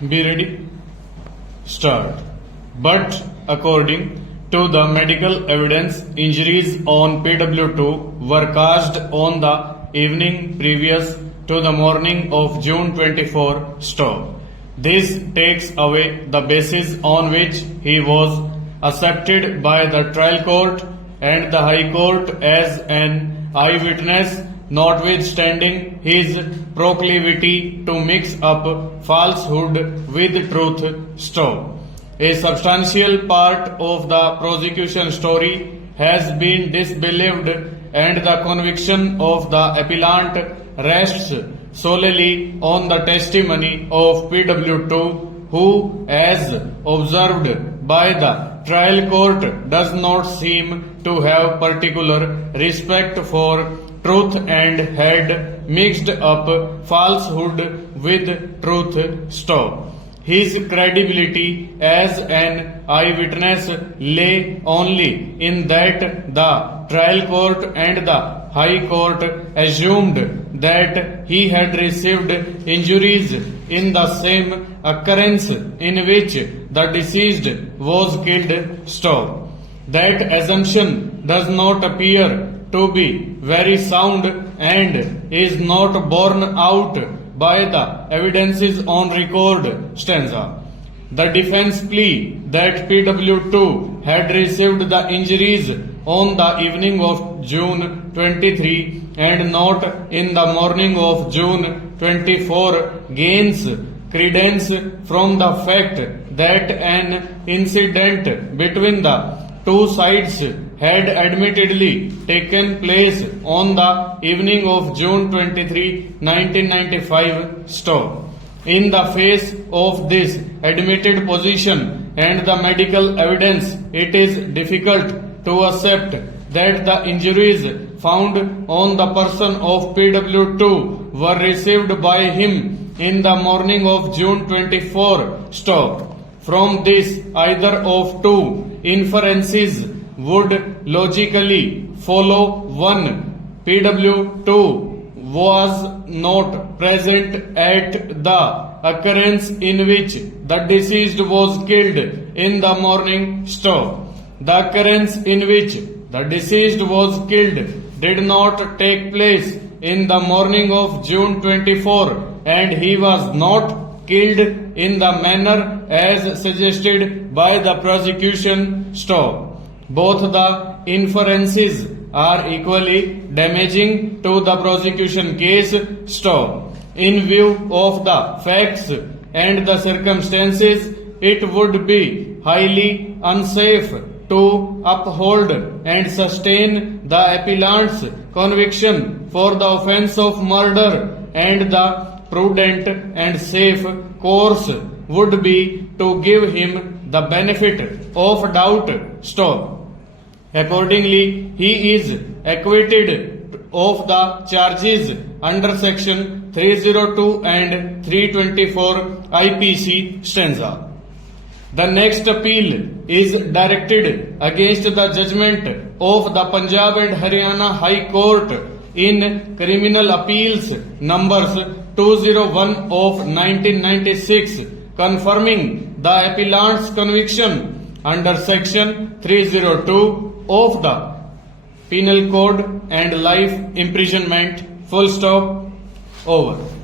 Be ready? Start. But according to the medical evidence, injuries on PW2 were caused on the evening previous to the morning of June 24 stop. This takes away the basis on which he was accepted by the trial court and the High Court as an eyewitness, notwithstanding his proclivity to mix up falsehood with truth. Stop. A substantial part of the prosecution story has been disbelieved and the conviction of the appellant rests solely on the testimony of PW2, who, as observed by the trial court, does not seem to have particular respect for truth and had mixed up falsehood with truth. Stop. His credibility as an eyewitness lay only in that the trial court and the High Court assumed that he had received injuries in the same occurrence in which the deceased was killed. Stop. That assumption does not appear to be very sound and is not borne out by the evidences on record. Stanza. The defense plea that PW2 had received the injuries on the evening of June 23 and not in the morning of June 24 gains credence from the fact that an incident between the two sides had admittedly taken place on the evening of June 23, 1995. Stop. In the face of this admitted position and the medical evidence, it is difficult to accept that the injuries found on the person of PW2 were received by him in the morning of June 24. Stop. From this, either of two inferences would logically follow. 1. PW2 was not present at the occurrence in which the deceased was killed in the morning. Stop. The occurrence in which the deceased was killed did not take place in the morning of June 24 and he was not killed in the manner as suggested by the prosecution. Stop. Both the inferences are equally damaging to the prosecution case. Stop. In view of the facts and the circumstances, it would be highly unsafe to uphold and sustain the appellant's conviction for the offense of murder, and the prudent and safe course would be to give him the benefit of doubt. Stop. Accordingly, he is acquitted of the charges under section 302 and 324 IPC. Stanza. The next appeal is directed against the judgment of the Punjab and Haryana High Court in Criminal Appeals numbers 201 of 1996, confirming the appellant's conviction under section 302 of the Penal Code and life imprisonment. Full stop. Over.